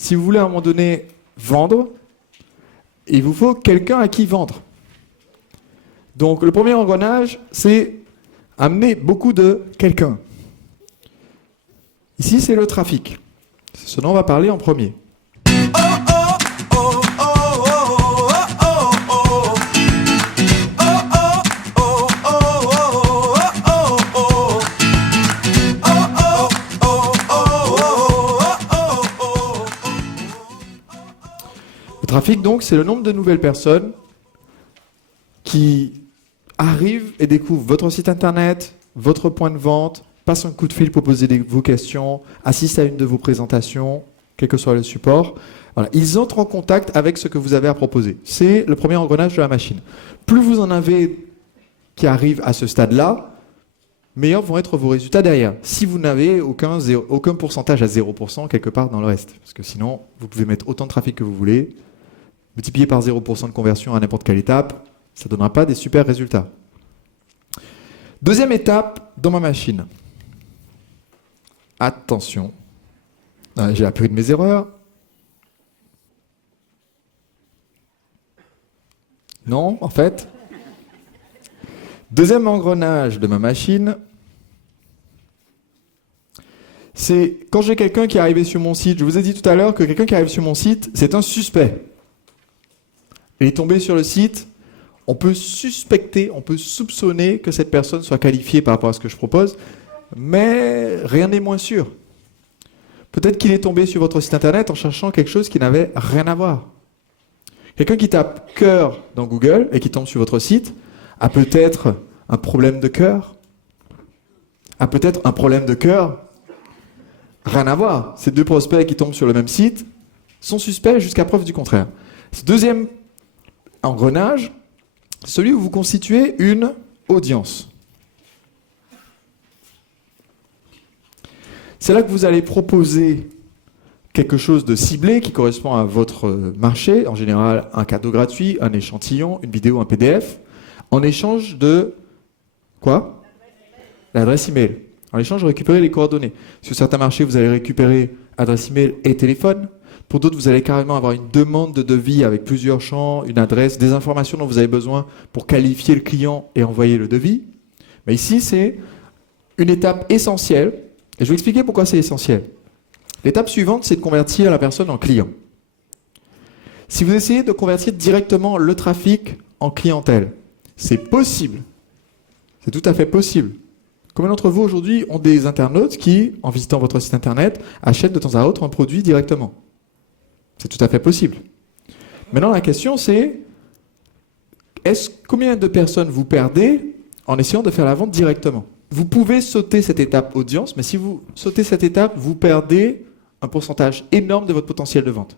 Si vous voulez à un moment donné vendre, il vous faut quelqu'un à qui vendre. Donc le premier engrenage, c'est amener beaucoup de quelqu'un. Ici, c'est le trafic. C'est ce dont on va parler en premier. Le trafic, donc, c'est le nombre de nouvelles personnes qui arrivent et découvrent votre site internet, votre point de vente, passent un coup de fil pour poser vos questions, assistent à une de vos présentations, quel que soit le support. Voilà. Ils entrent en contact avec ce que vous avez à proposer. C'est le premier engrenage de la machine. Plus vous en avez qui arrivent à ce stade-là, meilleurs vont être vos résultats derrière. Si vous n'avez aucun pourcentage à 0% quelque part dans le reste. Parce que sinon, vous pouvez mettre autant de trafic que vous voulez, multiplier par 0% de conversion à n'importe quelle étape, ça ne donnera pas des super résultats. Deuxième étape dans ma machine. Attention. J'ai appris de mes erreurs. Non, en fait. Deuxième engrenage de ma machine, c'est quand j'ai quelqu'un qui est arrivé sur mon site. Je vous ai dit tout à l'heure que quelqu'un qui arrive sur mon site, c'est un suspect. Il est tombé sur le site, on peut suspecter, on peut soupçonner que cette personne soit qualifiée par rapport à ce que je propose, mais rien n'est moins sûr. Peut-être qu'il est tombé sur votre site internet en cherchant quelque chose qui n'avait rien à voir. Quelqu'un qui tape cœur dans Google et qui tombe sur votre site a peut-être un problème de cœur. A peut-être un problème de cœur. Rien à voir. Ces deux prospects qui tombent sur le même site sont suspects jusqu'à preuve du contraire. Ce deuxième engrenage, celui où vous constituez une audience. C'est là que vous allez proposer quelque chose de ciblé qui correspond à votre marché, en général un cadeau gratuit, un échantillon, une vidéo, un PDF, en échange de quoi ? L'adresse email. En échange, récupérer les coordonnées. Sur certains marchés, vous allez récupérer adresse email et téléphone. Pour d'autres, vous allez carrément avoir une demande de devis avec plusieurs champs, une adresse, des informations dont vous avez besoin pour qualifier le client et envoyer le devis. Mais ici, c'est une étape essentielle. Et je vais expliquer pourquoi c'est essentiel. L'étape suivante, c'est de convertir la personne en client. Si vous essayez de convertir directement le trafic en clientèle, c'est possible. C'est tout à fait possible. Combien d'entre vous aujourd'hui ont des internautes qui, en visitant votre site internet, achètent de temps à autre un produit directement ? C'est tout à fait possible. Maintenant, la question c'est, combien de personnes vous perdez en essayant de faire la vente directement ? Vous pouvez sauter cette étape audience, mais si vous sautez cette étape, vous perdez un pourcentage énorme de votre potentiel de vente.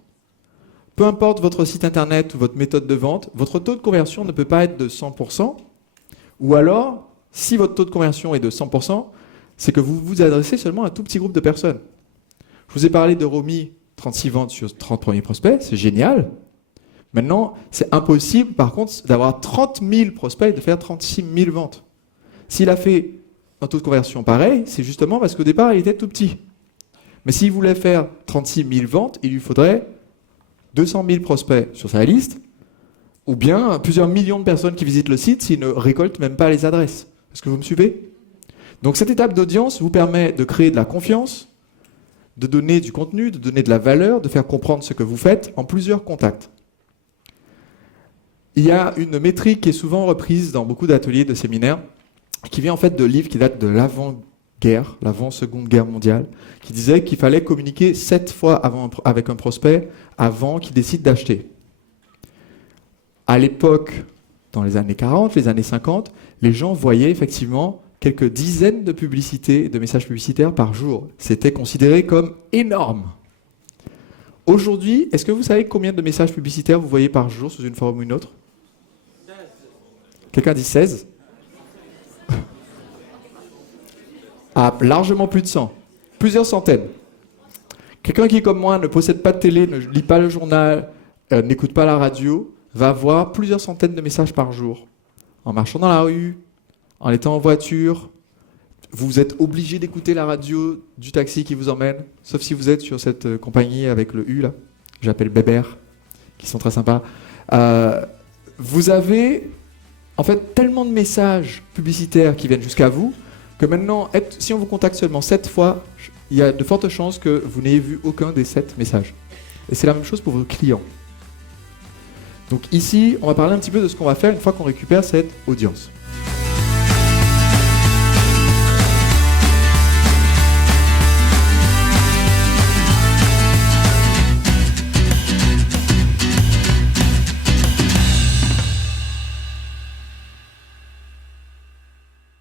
Peu importe votre site internet ou votre méthode de vente, votre taux de conversion ne peut pas être de 100%, ou alors, si votre taux de conversion est de 100%, c'est que vous vous adressez seulement à un tout petit groupe de personnes. Je vous ai parlé de Romy, 36 ventes sur 30 premiers prospects, c'est génial. Maintenant, c'est impossible, par contre, d'avoir 30 000 prospects et de faire 36 000 ventes. S'il a fait un taux de conversion pareil, c'est justement parce qu'au départ, il était tout petit. Mais s'il voulait faire 36 000 ventes, il lui faudrait 200 000 prospects sur sa liste, ou bien plusieurs millions de personnes qui visitent le site s'il ne récolte même pas les adresses. Est-ce que vous me suivez ? Donc cette étape d'audience vous permet de créer de la confiance, de donner du contenu, de donner de la valeur, de faire comprendre ce que vous faites en plusieurs contacts. Il y a une métrique qui est souvent reprise dans beaucoup d'ateliers, de séminaires, qui vient en fait de livres qui datent de l'avant-guerre, l'avant-seconde guerre mondiale, qui disait qu'il fallait communiquer 7 fois avec un prospect avant qu'il décide d'acheter. À l'époque, dans les années 40, les années 50, les gens voyaient effectivement quelques dizaines de publicités, de messages publicitaires par jour. C'était considéré comme énorme. Aujourd'hui, est-ce que vous savez combien de messages publicitaires vous voyez par jour sous une forme ou une autre ? 16. Quelqu'un dit 16 ? Ah, largement plus de 100. Plusieurs centaines. Quelqu'un qui, comme moi, ne possède pas de télé, ne lit pas le journal, n'écoute pas la radio, va voir plusieurs centaines de messages par jour. En marchant dans la rue, en étant en voiture, Vous êtes obligé d'écouter la radio du taxi qui vous emmène, sauf si vous êtes sur cette compagnie avec le U, là, que j'appelle Bébert, qui sont très sympas. Vous avez en fait tellement de messages publicitaires qui viennent jusqu'à vous que maintenant, si on vous contacte seulement 7 fois, il y a de fortes chances que vous n'ayez vu aucun des 7 messages. Et c'est la même chose pour vos clients. Donc ici, on va parler un petit peu de ce qu'on va faire une fois qu'on récupère cette audience.